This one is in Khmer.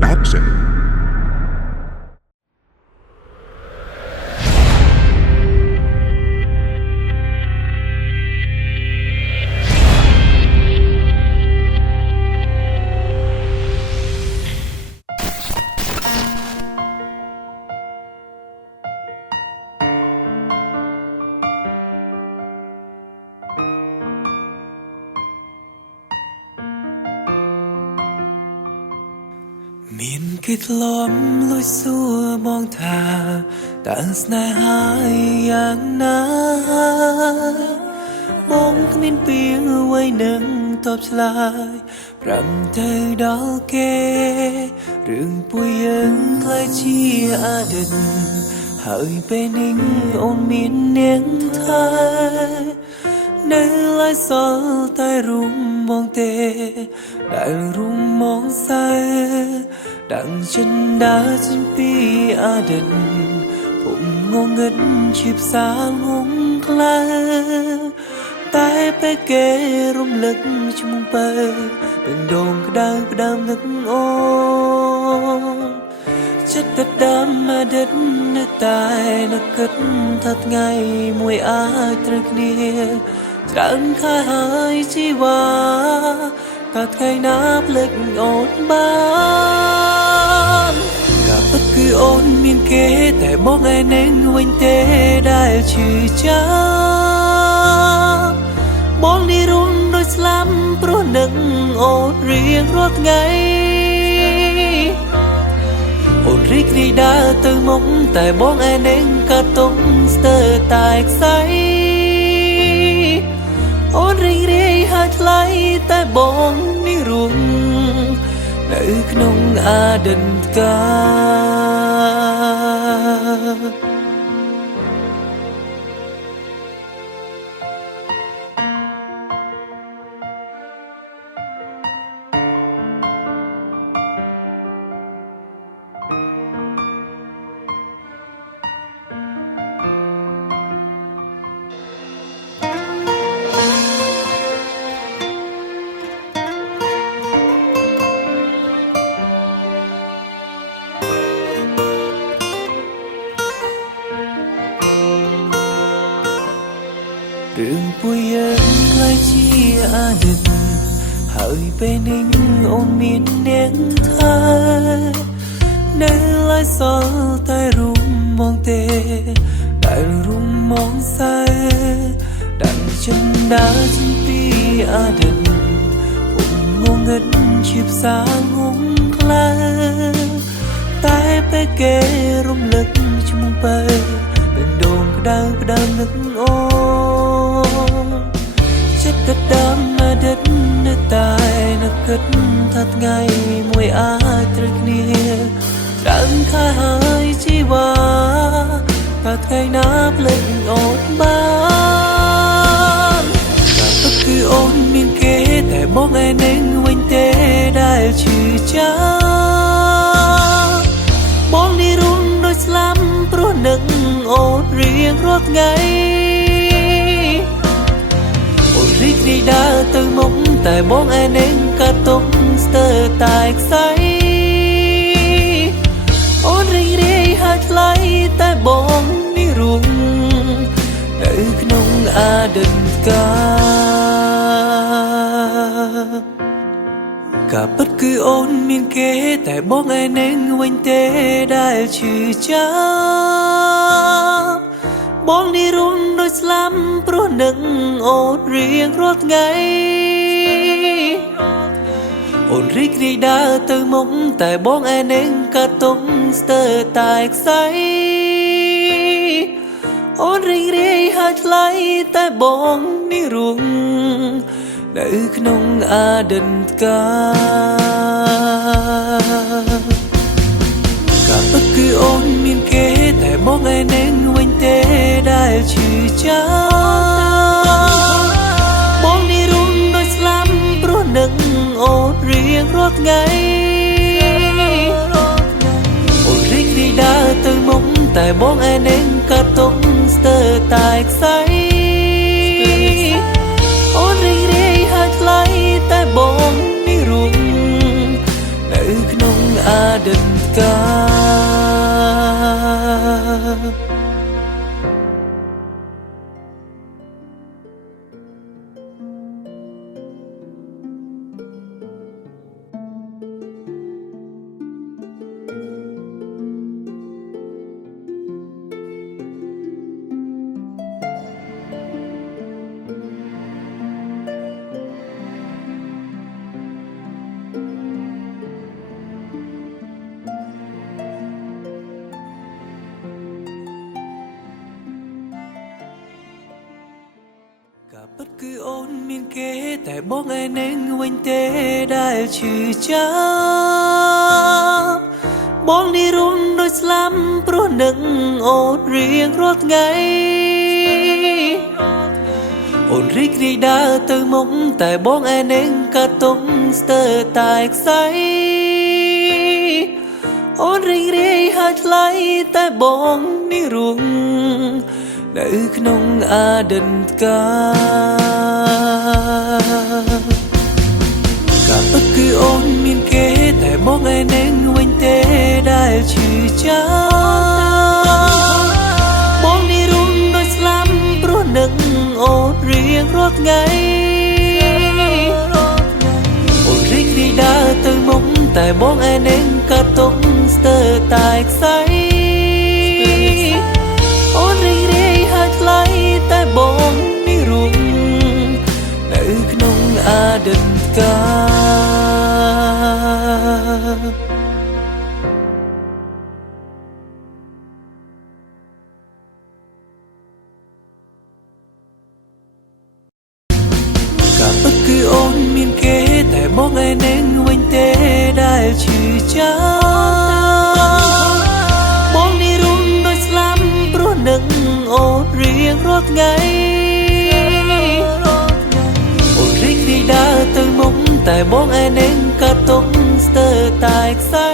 Productionមានគេធ្លាប់លួចសួរបងថាតើស្នេហាយ៉ាងណាបងគ្មានពីអ្វីនឹងតបឆ្លើយប្រាំទៅដល់គេរឿងពួកយើងខ្លាចជាអតីតហើយពេលនេះអូនមាននាងថានៅឡើយសល់តែរូបបងទេដែលរូបមកសើดังฉันដើរចេញពីអតីតผมងងឹតជាផ្សារងងខ្លាំងតែពេលគេរំលឹកឈ្មោះពើទាំងដងក្តៅផ្ដើមនឹកអូនចិត្តទៅដើមអតីតនៅតែនឹកគិតថាថ្ងៃមួយអាចត្រូវគ្នាច្រើនខែហើយជីវ៉ាតើថ្ងៃណាភ្លេចអូនបានក៏ពិតគឺអូនមានគេតែបងឯងវិញទេដែលឈឺចាប់បងនេះរុំដូចស្លាប់ព្រោះនឹកអូនរៀងរាល់ថ្ងៃអូនរីករាយដើរទៅមុខតែបងឯងក៏ទុំស្ទើរតែខ្សែអូនរីករាយហើយថ្លៃតែបងនេះរួមនៅក្នុងអតីតកាលរឿងពួកយើងខ្លាចជាអតីតហើយពេលនេះអូនមាននាងថានៅឡើយសល់តែរូបមកទេដែលរូបមកសើដែលចិនដើរចេញពីអតីតผมងងឹតជាផ្សារងងខ្លាំងតែពេលគេរំលឹកឈ្មោះពើទាំងដងក្តៅផ្ដើមនឹកអូចិត្តទៅដើមអតីតនៅតែនឹកគិតថាថ្ងៃមួយអាចត្រូវគ្នាច្រើនខែហើយជីវ៉ាតើថ្ងៃណាភ្លេចអូនបានក៏ពិតគឺអូនមានគេតែបងឯងវិញទេដែលឈឺចាប់បងនេះរុំដូចស្លាប់ព្រោះនឹកអូនរៀងរាល់ថ្ងៃអូនរីករាយដើរទៅមុខតែបងឯងក៏ទុំស្ទើរតែខ្សែអូនរីករាយហើយថ្លៃតែបងនេះរួមនៅក្នុងអតីតកាលក៏ពិតគឺអូនមានគេតែបងឯងវិញទេដែលឈឺចាប់បងនេះរុំដូចស្លាប់ព្រោះនឹកអូនរៀងរាល់ថ្ងៃអូនរីករាយដើរទៅមុខតែបងឯងក៏ទុំស្ទើរតែខ្សែអូនរីករាយហើយថ្លៃតែបងនេះរួមនៅក្នុងអតីតកាលក៏ពិតគឺអូនមានគេតែបងឯងវិញទេដែលឈឺចាប់បងនេះរួមដូចស្លាប់ព្រោះនឹកអូនរៀងរាល់ថ្ងៃអូនរីករាយដើរទៅមុខតែបងឯងក៏ទុំស្ទើរតែខ្សែអូនរីករាយហើយថ្លៃតែបងនេះរួមនៅក្នុងអ định ca bất cứ ôn miên kếแต่บอกไอ้เน่งวันเตได้ชื่อจ้าบอกในรุ่นโดยสลัมเพราะหนึ่งโอดเรียงรถไงโอนริกรีดาเติมมงแต่บอกไอ้เน่งกะตุ้งสเตอร์ตายใสโอนริกรีหาดไหลแต่บอกในรุ่งនៅក្នុងអតីតកាលក៏ពិតគឺអូនមានគេតែមកឯនឹងវិញទេដែលឈឺចាំបងនេះរួមដោយស្លាប់ព្រោះនឹងអូនរៀងរាល់ថ្ងៃអូនរីករាយដើរទៅមុខតែបងឯនឹងក៏ទុកស្ទើរតែខ្សែអូនរីករាយហើយថ្លៃតែបងនេះរួមនៅក្នុងអតីតកាលក៏ពិតគឺអូនមានគេតែមកឯនឹងវិញទេដែលឈឺចាំបងនេះរួមដោយស្លាប់ព្រោះនឹងអូនរៀងរាល់ថ្ងៃអូនរីករាយដើរទៅមុខតែបងឯនឹងក៏ទុកស្ទើរតែខ្សែ